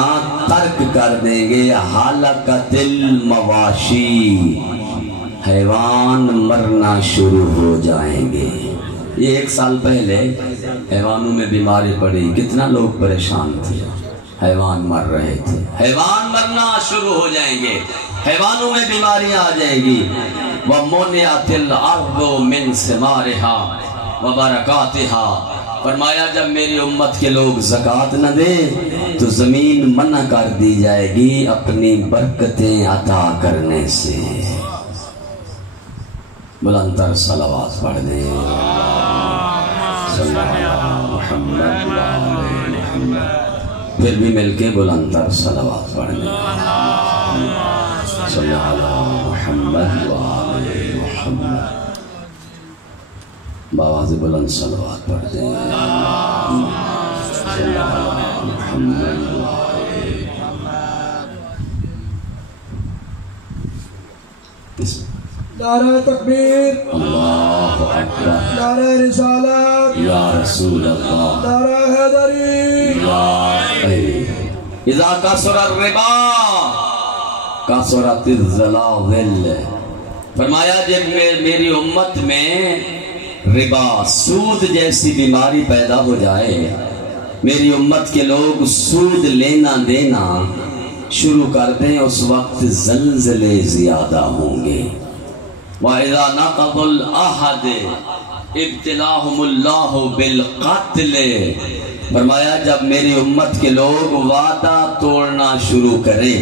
ترک کر دیں گے، ہلکت المواشی، حیوان مرنا شروع ہو جائیں گے۔ یہ 1 سال پہلے حیوانوں میں بیماری پڑی، کتنا لوگ پریشان تھے، حیوان مر رہے تھے، حیوان مرنا شروع ہو جائیں گے، حیوانوں میں بیماریاں آ جائیں گی۔ وَمُنِعَتِ الْأَرْضُ مِنْ ثِمَارِهَا وَبَرَكَاتِهَا، فرمایا جب میری امت کے لوگ زکوٰۃ نہ دیں تو زمین منع کر دی جائے گی اپنی برکتیں عطا کرنے سے۔ بلند تر صلوات پڑھ دیں، صلی اللہ علیہ محمد وآلہ محمد، پھر بھی مل کے بلند تر صلوات پڑھ دیں، صلی اللہ علیہ محمد وآلہ محمد، بآواز بلند صلوات پڑھ دیں، صلی اللہ علیہ محمد وآلہ محمد۔ نعرہ تکبیر، اللہ اکبر، نعرہ رسالت، یا رسول اللہ، نعرہ حیدری، اذا کثر الربا کثرت الزلازل، فرمایا جب میری امت میں ربا، سود جیسی بیماری پیدا ہو جائے، میری امت کے لوگ سود لینا دینا شروع کر دیں، اس وقت زلزلے زیادہ ہوں گے۔ وَإِذَا نَقَضُوا الْعَهْدَ ابْتَلَاهُمُ اللَّهُ بِالْقَتْلِ، فرمایا جب میری امت کے لوگ وعدہ توڑنا شروع کریں،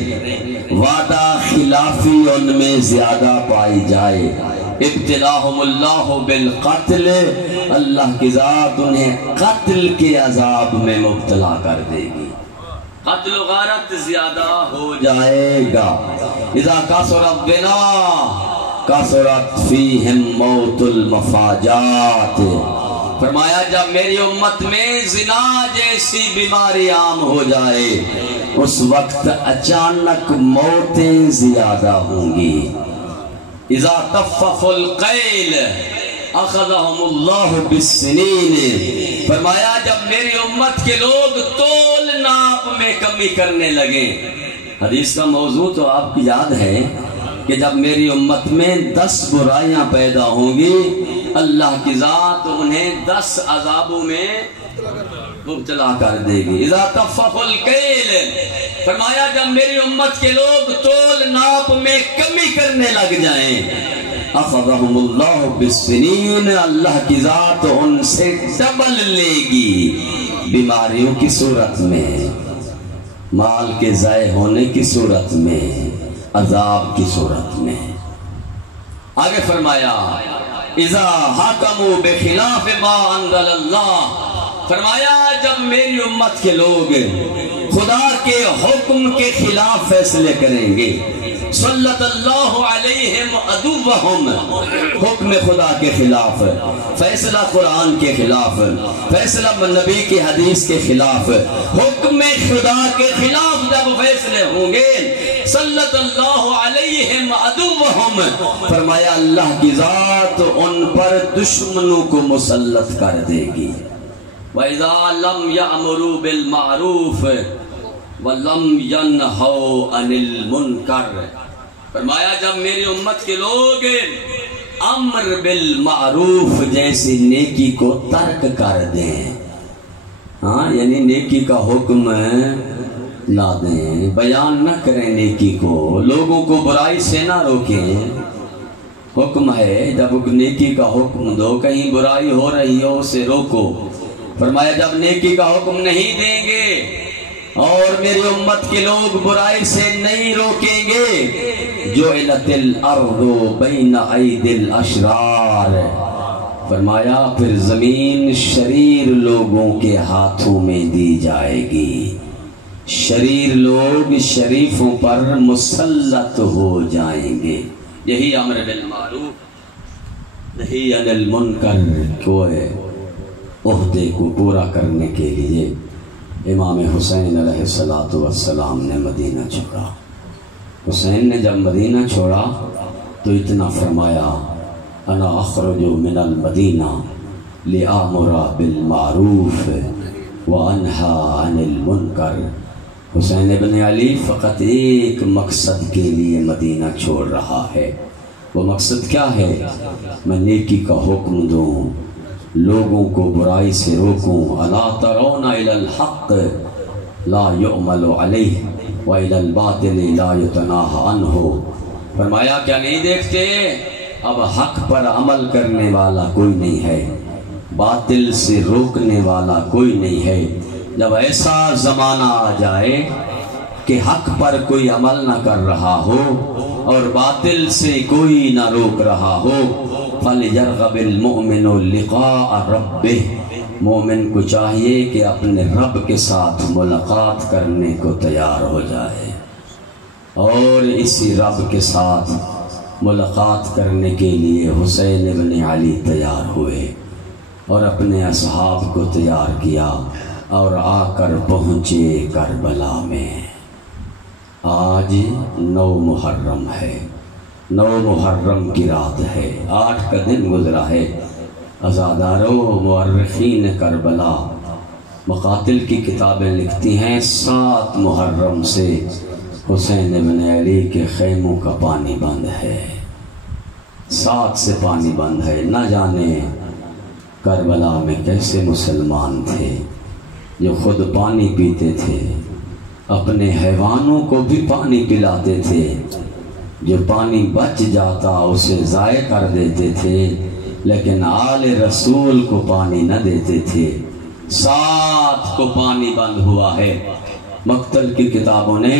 وعدہ خلافی ان میں زیادہ پائی جائے، ابتلاہم اللہ بالقتل، اللہ کی ذات انہیں قتل کے عذاب میں مبتلا کر دے گی، قتل و غارت زیادہ ہو جائے گا۔ اذا کثر الزنا کثرت فیہم موت المفاجات، فرمایا جب میری امت میں زنا جیسی بیماری عام ہو جائے اس وقت اچانک موتیں زیادہ ہوں گی۔ اذا طففوا القیل اخذہم اللہ بالسنین، فرمایا جب میری امت کے لوگ تول ناپ میں کمی کرنے لگے، حدیث کا موضوع تو آپ کی یاد ہے کہ جب میری امت میں 10 برائیاں پیدا ہوں گی اللہ کی ذات انہیں 10 عذابوں میں مبتلا کر دے گی۔ اذا طففوا الکیل، فرمایا جب میری امت کے لوگ تول ناپ میں کمی کرنے لگ جائیں، اخذہم اللہ بالسنین، اللہ کی ذات ان سے ڈبل لے گی، بیماریوں کی صورت میں، مال کے ضائع ہونے کی صورت میں، عذاب کی صورت میں۔ آگے فرمایا اذا حکموا بخلاف ما انزل اللہ، فرمایا جب میری امت کے لوگ خدا کے حکم کے خلاف فیصلے کریں گے، صلت اللہ علیہم عدوہم، حکم خدا کے خلاف، فیصلہ قرآن کے خلاف، فیصلہ نبی کی حدیث کے خلاف، حکم خدا کے خلاف جب فیصلے ہوں گے، صلت اللہ علیہم عدوہم، فرمایا اللہ کی ذات ان پر دشمنوں کو مسلط کر دے گی۔ وَإِذَا لَمْ يَأْمُرُوا بِالْمَعْرُوفِ وَلَمْ يَنْهَوْا عَنِ الْمُنْكَرِ، فرمایا جب میری امت کے لوگ امر بالمعروف جیسی نیکی کو ترک کر دیں، یعنی نیکی کا حکم لا دیں، بیان نہ کریں نیکی کو، لوگوں کو برائی سے نہ روکیں، حکم ہے جب نیکی کا حکم دو، کہیں برائی ہو رہی ہو اسے روکو، فرمایا جب نیکی کا حکم نہیں دیں گے اور میری امت کے لوگ برائی سے نہیں روکیں گے، جعلت الارض بین ایدی الاشرار، فرمایا پھر زمین شریر لوگوں کے ہاتھوں میں دی جائے گی، شریر لوگ شریفوں پر مسلط ہو جائیں گے۔ یہی امر بالمعروف نہی عن المنکر کو ہے، عہدے کو پورا کرنے کے لیے امام حسین علیہ السلام نے مدینہ چھوڑا۔ حسین نے جب مدینہ چھوڑا تو اتنا فرمایا، انا اخرج من المدینہ لآمر بالمعروف وانہا عن المنکر۔ حسین ابن علی فقط ایک مقصد کے لیے مدینہ چھوڑ رہا ہے، وہ مقصد کیا ہے؟ میں نیکی کا حکم دوں، لوگوں کو برائی سے روکوں، الا ترون الی الحق لا یعمل علیہ والی الباطل لا یتناہی عنہ، فرمایا کیا نہیں دیکھتے اب حق پر عمل کرنے والا کوئی نہیں ہے، باطل سے روکنے والا کوئی نہیں ہے۔ جب ایسا زمانہ آ جائے کہ حق پر کوئی عمل نہ کر رہا ہو اور باطل سے کوئی نہ روک رہا ہو، فَلْيَرْغَبِ الْمُؤْمِنُ لِقَاءَ رَبِّهِ، مومن کو چاہیے کہ اپنے رب کے ساتھ ملاقات کرنے کو تیار ہو جائے، اور اسی رب کے ساتھ ملاقات کرنے کے لیے حسین ابن علی تیار ہوئے اور اپنے اصحاب کو تیار کیا اور آ کر پہنچے کربلا میں۔ آج 9 محرم ہے، 9 محرم کی رات ہے، 8 کا دن گزرا ہے۔ عزادارو مورخین کربلا مقاتل کی کتابیں لکھتی ہیں 7 محرم سے حسین ابن علی کے خیموں کا پانی بند ہے، 7 سے پانی بند ہے۔ نہ جانے کربلا میں کیسے مسلمان تھے جو خود پانی پیتے تھے، اپنے حیوانوں کو بھی پانی پلاتے تھے، جو پانی بچ جاتا اسے ضائع کر دیتے تھے، لیکن آل رسول کو پانی نہ دیتے تھے۔ 7 کو پانی بند ہوا ہے۔ مقتل کی کتابوں نے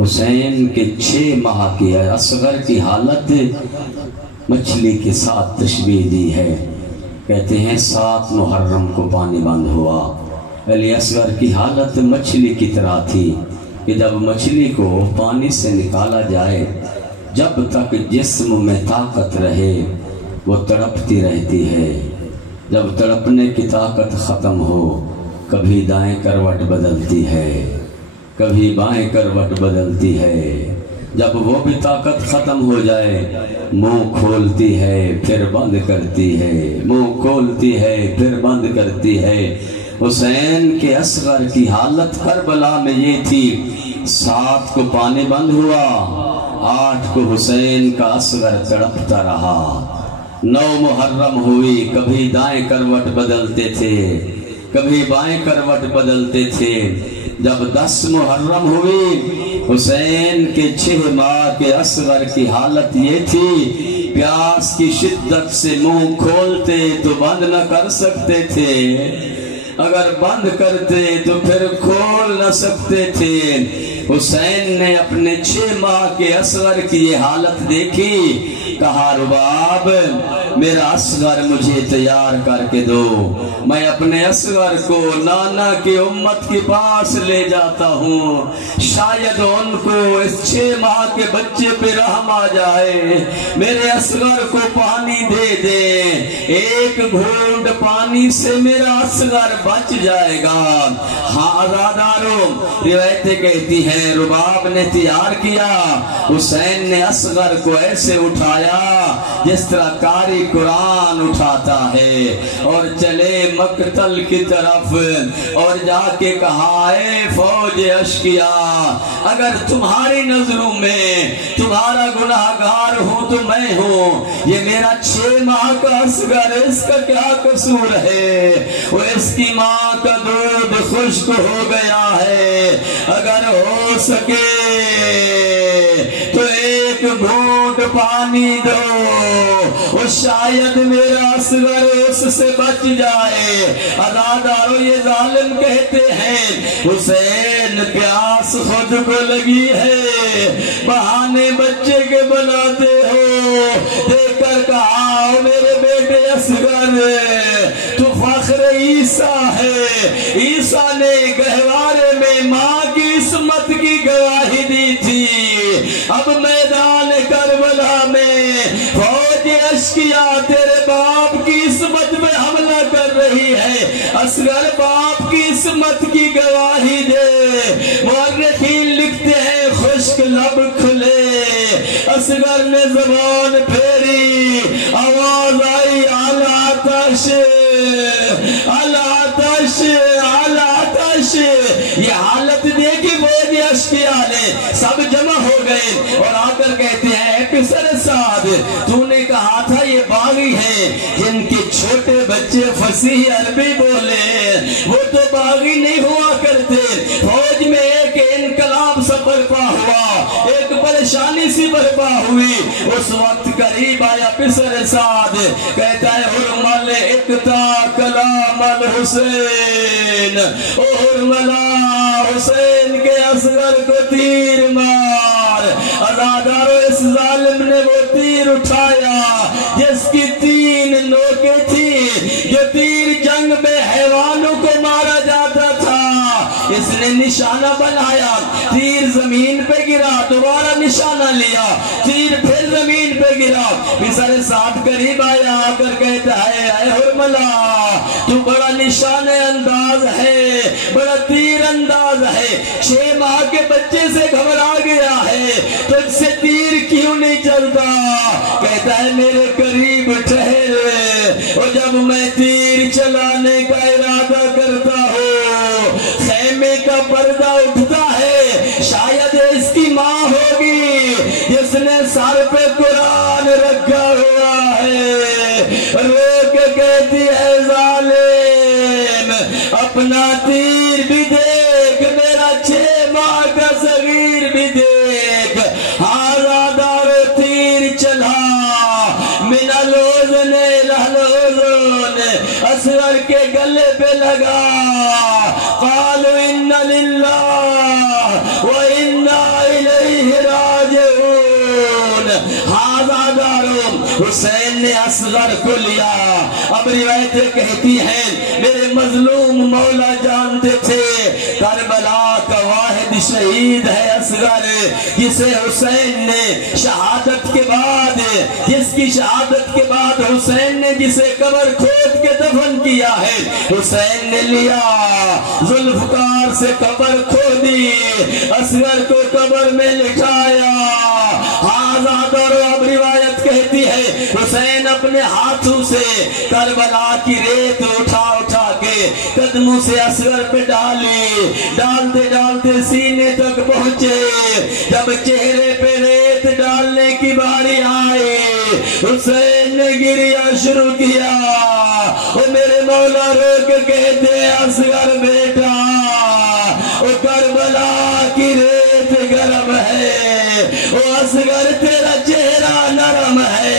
حسین کے 6 ماہ کی اصغر کی حالت مچھلی کے ساتھ تشبیہ دی ہے، کہتے ہیں 7 محرم کو پانی بند ہوا۔ علی اصغر کی حالت مچھلی کی طرح تھی کہ جب مچھلی کو پانی سے نکالا جائے، جب تک جسم میں طاقت رہے وہ تڑپتی رہتی ہے، جب تڑپنے کی طاقت ختم ہو کبھی دائیں کروٹ بدلتی ہے، کبھی بائیں کروٹ بدلتی ہے، جب وہ بھی طاقت ختم ہو جائے منہ کھولتی ہے پھر بند کرتی ہے، منہ کھولتی ہے پھر بند کرتی ہے۔ حسین کے اصغر کی حالت کربلا میں یہ تھی، 7 کو پانی بند ہوا، 8 کو حسین کا اصغر تڑپتا رہا۔ 9 محرم ہوئی، کبھی دائیں کروٹ بدلتے تھے کبھی بائیں کروٹ بدلتے تھے۔ جب 10 محرم ہوئی، حسین کے 6 ماہ کے اصغر کی حالت یہ تھی، پیاس کی شدت سے منہ کھولتے تو بند نہ کر سکتے تھے، اگر بند کرتے تو پھر کھول نہ سکتے تھے۔ حسین نے اپنے 6 ماہ کے اصغر کی یہ حالت دیکھی، کہا رباب میرا اصغر مجھے تیار کر کے دو، میں اپنے اصغر کو نانا کی امت کے پاس لے جاتا ہوں، شاید ان کو اس 6 ماہ کے بچے پہ رحم آ جائے، میرے اصغر کو پانی دے دیں، ایک گھونٹ پانی سے میرا اصغر بچ جائے گا۔ ہاں عزاداروں، روایتیں کہتی ہیں رباب نے تیار کیا، حسین نے اصغر کو ایسے اٹھایا جس طرح قاری قرآن اٹھاتا ہے، اور چلے مقتل کی طرف، اور جا کے کہا اے فوج اشقیا، اگر تمہاری نظروں میں تمہارا گناہگار ہوں تو میں ہوں، یہ میرا 6 ماہ کا اصغر، اس کا کیا قصور ہے؟ وہ اس کی ماں کا دودھ خشک ہو گیا ہے، اگر ہو سکے تو ایک گھونٹ پانی دو، وہ شاید میرا اصغر اس سے بچ جائے۔ عزادارو، یہ ظالم کہتے ہیں حسین پیاس خود کو لگی ہے، بہانے بچے کے بناتے ہو، دیکھ کر کہا میرے بیٹے اصغر تو فخر عیسیٰ ہے، عیسیٰ نے گہوارے میں ماں کی عصمت کی گواہی دی تھی، اب میدان کربلا میں فوج اشقیا تیرے باپ کی عصمت میں حملہ کر رہی ہے، اصغر باپ کی عصمت کی گواہی دے۔ مورخین لکھتے ہیں خشک لب کھلے، اصغر نے زبان پھیری، آواز آئی العطش العطش العطش، یہ حالت دیکھی فوج اشقیا نے، سب جمع ہو گئے اور آ کر کہتے ہیں اے پسر سعد، تو نے کہا تھا یہ باغی ہیں جن کے چھوٹے بچے فصیح عربی بولے، وہ تو باغی نہیں ہوا کرتے۔ فوج میں ایک انقلاب سا برپا ہوا، ایک پریشانی سی برپا ہوئی، اس وقت قریب آیا پسر سعد، کہتا ہے حرمل اقتا کلام الحسین، او حرملا حسین کے اصغر کو تیر مار۔ عزادارو، اس ظالم نے وہ تیر اٹھایا جس کی 3 نوکیں تھی، جو تیر جنگ میں حیوانوں کو مارا جاتا تھا، اس نے نشانہ بنایا، تیر زمین پہ گرا، دوبارہ نشانہ لیا، تیر پھر زمین پہ گرا، پسر سعد قریب آیا، آ کر کہتا ہے اے حرملہ تو بڑا نشانہ انداز ہے، بڑا تیر انداز ہے، 6 ماہ کے بچے سے گھبرا گیا ہے، تجھ سے تیر کیوں نہیں چلتا؟ کہتا ہے میرے قریب ٹھہر، اور جب میں تیر چلانے کا ارادہ کرتا ہوں، خیمے کا پردہ اٹھتا ہے، شاید اس کی ماں ہوگی جس نے سر پہ قرآن رکھا ہوا ہے، رو کے کہتی ہے ظالم اپنا تیر بھی دیکھ، میرا 6 ماہ کا صغیر بھی دیکھ۔ عزادار تیر چلا، من الوزن لہلوزن، اصغر کے گلے پہ لگا، قالوا ان للہ و انا الیہ راجعون۔ عزاداروں، حسین نے اصغر کو لیا، اب روایتیں کہتی ہیں میرے مظلوم مولا جانتے تھے کربلا کا واحد شہید ہے اصغر، جسے حسین نے شہادت کے بعد، جس کی شہادت کے بعد حسین نے جسے قبر کھود کے دفن کیا ہے، حسین نے لیا، ذوالفقار سے قبر کھودی، اصغر کو قبر میں لٹھایا۔ عزادارو، اب روایت کہتی ہے حسین اپنے ہاتھوں سے کربلا کی ریت اٹھا اٹھا کے قدموں سے اصغر پہ ڈالی، ڈالتے ڈالتے سینے تک پہنچے، جب چہرے پہ ریت ڈالنے کی باری آئی، حسین نے گریا شروع کیا، وہ میرے مولا رو کے کہتے اصغر بیٹا، وہ کربلا کی ریت گرم ہے، وہ اصغر تیرا چہرہ نرم ہے،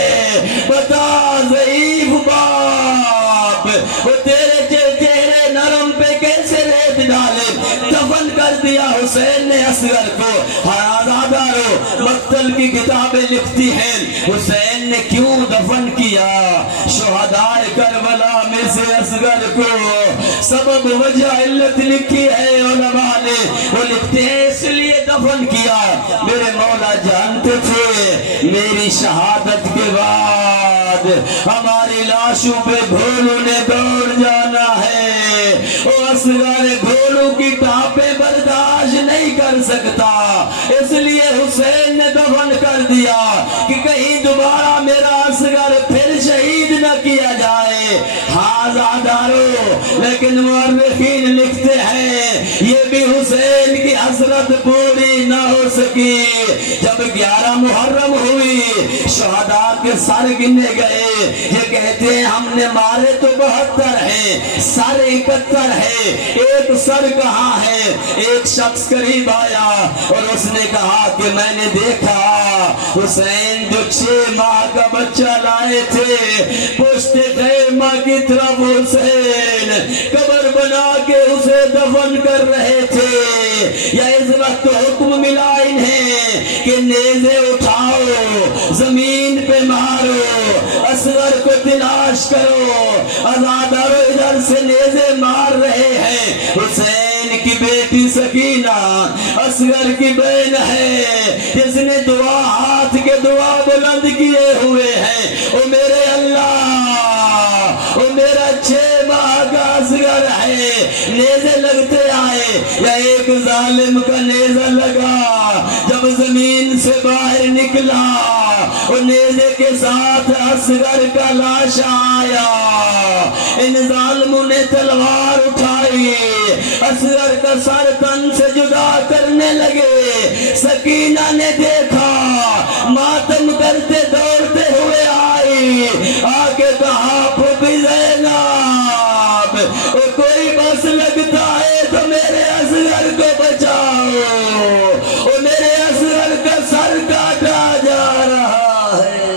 بتا ضعیف باپ وہ تیرے چہرے نرم پہ کیسے ریت ڈالے، دفن کر دیا حسین نے اصغر کو۔ آزادارو مقتل کی کتابیں لکھتی ہیں حسین نے کیوں دفن کیا شہدائے کربلا میں سے اصغر کو۔ سبب وجہ علت لکھی ہے علماء نے، وہ لکھتے ہیں اس لیے دفن کیا، میرے مولا جانتے تھے میری شہادت کے بعد ہماری لاشوں پہ گھوڑوں نے دوڑ جانا ہے، وہ اصغر گھوڑوں کی ٹاپیں برداشت نہیں کر سکتا، اس لیے حسین نے دفن کر دیا کہ کہیں دوبارہ میرا اصغر پھر شہید نہ کیا جائے۔ ہاں زادارو، لیکن مورخین لکھتے ہیں یہ بھی حسین کی حسرت پوری نہ ہو سکی۔ جب 11 محرم ہوئی شہداء کے سر گنے گئے، یہ کہتے ہیں ہم نے مارے تو 72 ہیں، سر 71 ہے، ایک سر کہاں ہے؟ ایک شخص قریب آیا اور اس نے کہا کہ میں نے دیکھا حسین جو 6 ماہ کا بچہ لائے تھے پشت خیمہ کی طرف حسین قبر بنا کے اسے دفن کر رہے تھے، یا اس وقت حکم ملا انہیں کہ نیزے اٹھاؤ زمین پہ مارو اصغر کو تلاش کرو۔ آزادارو ادھر سے نیزے مار رہے ہیں، حسین کی بیٹی سکینہ اصغر کی بہن ہے جس نے دعا ہاتھ کے دعا بلند کیے ہوئے ہیں، او میرے اللہ، او میرا 6 ماہ کا اصغر ہے۔ نیزے لگتے آئے، یا ایک ظالم کا نیزہ لگا، جب زمین سے باہر نکلا اور نیزے کے ساتھ اصغر کا لاش آیا، ان ظالموں نے تلوار اٹھائی، اصغر کا سر تن سے جدا کرنے لگے۔ سکینہ نے دیکھا، ماتم کرتے دوڑتے ہوئے آئی، آگے کہا پھوپھی زینب کوئی بس لگتا ہے تو میرے اصغر کو بچاؤ، اور میرے اصغر کا سر کاٹا جا رہا ہے۔